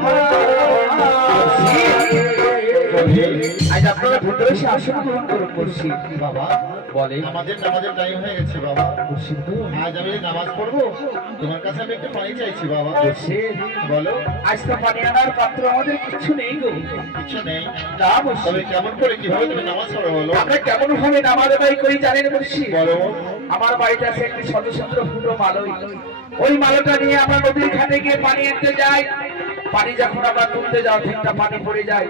Thank you. আজ আপনারা ভিতরে এসে আসন গ্রহণ করুন মুর্শিদ বাবা। বলে আমাদের নামাজের টাইম হয়ে গেছে বাবা। মুর্শিদ আজ আমি নামাজ পড়ব। তোমার কাছে আমি একটু পানি চাইছি বাবা। মুর্শিদ। বলো। আজ তো পানি আনার পাত্র আমাদের কিছু নেই গো। কিছু নেই। তবে মুর্শিদ। কেমন করে কীভাবে তুমি নামাজ পড়ো বলো। আমরা কেমন ভাবে নামাজ আদায় করি জানেন মুর্শিদ? বলো। আমার বাড়িতে আছে একটি স্বতন্ত্র ফুটো মালই। ওই মালটা নিয়ে আমরা নদীর ঘাটে গিয়ে পানি আনতে যাই। পানি যখন আমরা তুলতে যাই অর্ধেকটা পানি পড়ে যায়।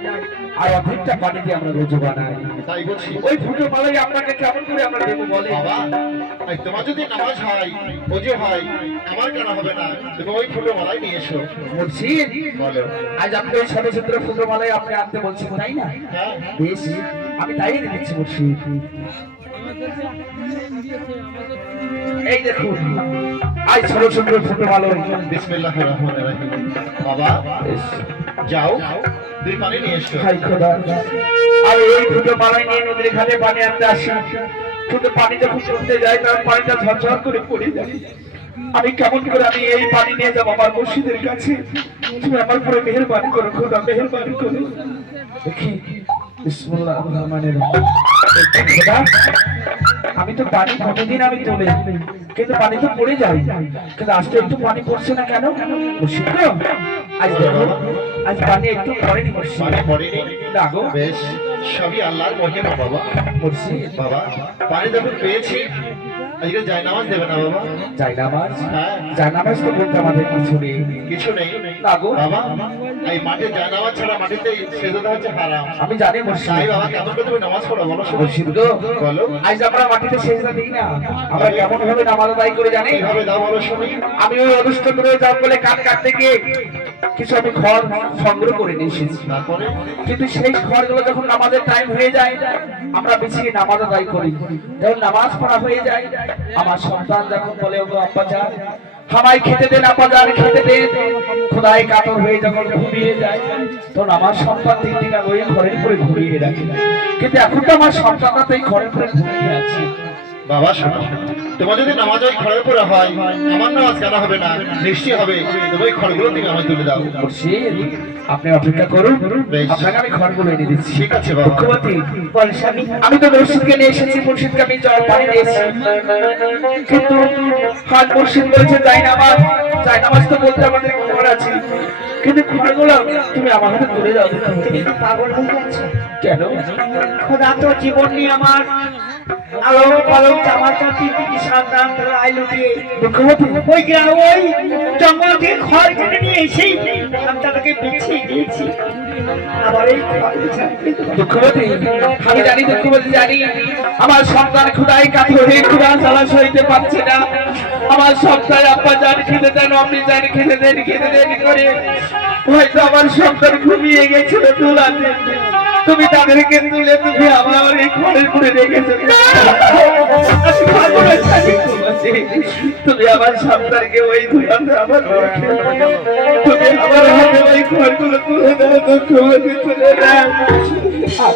আর অর্ধেকটা পানি দিয়ে আমরা রোজু বানাই। তাই বলছি। ওই ফুটো মালই আপনাকে কেমন করে আমরা দেবো বলে বাবা তোমার যদি নামাজ হয় অজু হয় আমার কেন হবে না? তুমি ওই ফুলো মালাই নিয়ে এসো। মুর্শিদ বলো। আজ আপনি ওই স্বতন্ত্র ফুটো মালাই আপনি আনতে বলছেন তাই না? হ্যাঁ। বেশ আমি তাই এনে দিচ্ছি মুর্শিদ এই দেখুন আজ ছোট ছোট ফুটো মালই। বিসমিল্লাহ রহমান রহিম। বাবা যাও। দুই পানি নিয়ে এসো। হাই খোদা আমি এই ফুটো পানি নিয়ে নদীর ঘাটে পানি আনতে আসি। ফুটো পানি যখন চলতে যায় পানিটা ঝরঝর করে পড়ে যায়। আমি কেমন করে আমি এই পানি নিয়ে যাব আমার মসজিদের কাছে? তুমি আমার উপরে মেহরবানি করো খোদা মেহরবানি করো। দেখি আমি তো পানি কতদিন আমি তুলে কিন্তু পানি তো পড়ে যায়। কিন্তু আজকে একটু পানি পড়ছে না কেন? আজ দেখো আজ পানি একটু পড়েনি পড়ছে না বেশ সবই আল্লাহর মহিমা বাবা? পড়ছি বাবা পানি যখন পেয়েছি আজকে যাই নামাজ দেবে না বাবা? যাই নামাজ? হ্যাঁ। যাই নামাজ তো বলতে আমাদের কিছু নেই। কিছু নেই। না গো। বাবা এই মাঠে যায় নামাজ ছাড়া মাটিতে সেজদা হচ্ছে হারাম। আমি জানি মুর্শিদ তাই বাবা কেমন করে তুমি নামাজ পড়ো বলো শুনি। মুর্শিদ গো। বলো। আজ আমরা মাটিতে সেজদা দিই না। আমরা কেমন ভাবে নামাজ আদায় করে জানি এইভাবে দাও বলো শুনি। আমি ওই করে জঙ্গলে কাঠ কাটতে গিয়ে কিছু আমি খড় সংগ্রহ করে নিয়ে এসেছি। কিন্তু সেই খড়গুলো যখন নামাজের টাইম হয়ে যায় আমরা বিছিয়ে নামাজ আদায় করি। যখন নামাজ পড়া হয়ে যায় আমার সন্তান যখন বলে ওগো, আব্বা যান। হামাই খেতে দেন যান খেতে দেন খোদাই কাতর হয়ে যখন ঘুমিয়ে যায়, তখন আমার সন্তান তিন দিন ওই ঘরের পরে ঘুরিয়ে রাখে। কিন্তু এখন তো আমার সন্তানরা তো এই ঘরের করে ঘুমিয়ে আছে। বাবা শোনো তোমার যদি নামাজ ওই খড়ের উপরে হয় আমার নামাজ কেন হবে না? নিশ্চয়ই হবে। তুমি ওই খড়গুলো তুমি আমায় তুলে দাও। মুর্শিদ আপনি অপেক্ষা করুন। আপনাকে আমি ঘরগুলো এনে দিচ্ছি। ঠিক আছে বাবা। মুখ্যমন্ত্রী বল স্বামী আমি তো মুর্শিদকে নিয়ে এসেছি মুর্শিদকে আমি জল পানি দিয়েছি। কিন্তু হাত মুর্শিদ বলছে যাই নামাজ যাই নামাজ তো বলতে আমাদের খবর আছে। কিন্তু খবরগুলো তুমি আমার হাতে তুলে দাও। তুমি পাগল হয়ে যাচ্ছ কেন? খোদা তো জীবন নিয়ে আমার আলো আলো জামা চাপি কি সাবধান লাই লুটিয়ে মুখ্যমন্ত্রী ওই গ্রাম ওই? জঙ্গল থেকে খড় কেটে নিয়ে এসেই আমি বিছিয়ে দিয়েছি। জানি মুখ্যমন্ত্রী, জানি। আমার সন্তান খুদাই কাঠি হয়ে খুদা জ্বালা সইতে পারছে না। আমার সন্তান আপা জান খেতে দেন আপনি জান খেতে দেন খেতে দেন করে। হয়তো আমার সন্তান ঘুমিয়ে গেছিল তুলাতে তুমি তাদেরকে তুলে তুমি আমার এই ঘরের করে রেখেছো। তুমি আমার সন্তানকে ওই তুলাতে আমার। তুমি আমার হাতে ওই ঘরগুলো তুলে দাও, দুঃখ তুলে দাও